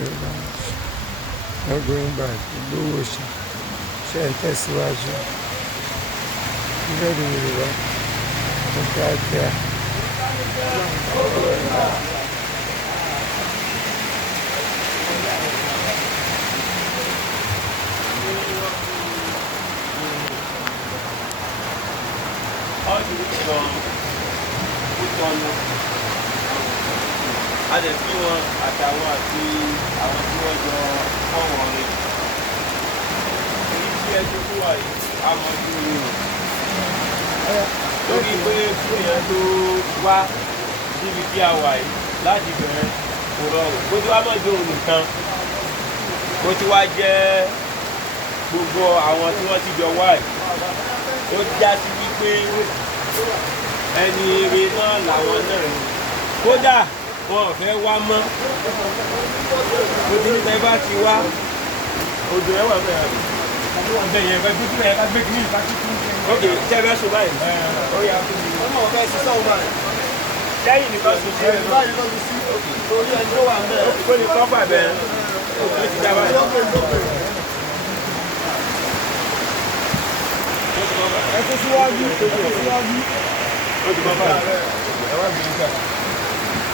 very much. No going back. Gbówó ṣe. Ṣé ń tẹ̀síwájú? Ilé ìlú Yorùbá. Ó kíákíá. A lè fi wọn àtàwọn àti àwọn tí wọ́n jọ fọ́wọ́n rẹ̀. Èyí tí ẹ ti kú wà yìí, a mọ̀ sí orí rẹ̀. Lórí pé fún èèyàn tó wá níbi tí a wà yìí láti bẹ̀rẹ̀ kò rọrùn. Bó ti wá mọ̀ jẹ́ òun nìkan, bó ti wá jẹ́ gbogbo àwọn tí wọ́n ti jọ wá yìí. Ó já sí wípé ẹni eré náà làwọn náà ní. Kódà wọn ò fẹ́ wá mọ́. Ojú níta bá ti wá odò ẹ̀wà bẹ̀rẹ̀ rẹ̀. Ọbẹ̀ yẹn fẹ́ dúdú ẹ̀ ká gbé kí ní ìta kí tún ṣe. Ok, ṣé ẹ fẹ́ sùn báyìí? Ó yà fún mi. Ọmọ ọ̀fẹ́ ṣiṣẹ́ ọmọ rẹ̀. Lẹ́yìn nìkan sùn sí ẹ̀. Báyìí ló ti sí. Orí ẹni tó wà ń bẹ̀. Ó ní kọ́ pàbẹ́. Ó ti já báyìí. Ẹ tó síwájú. Ó ti kọ́ pàbẹ́. Ẹ wá bí i ká.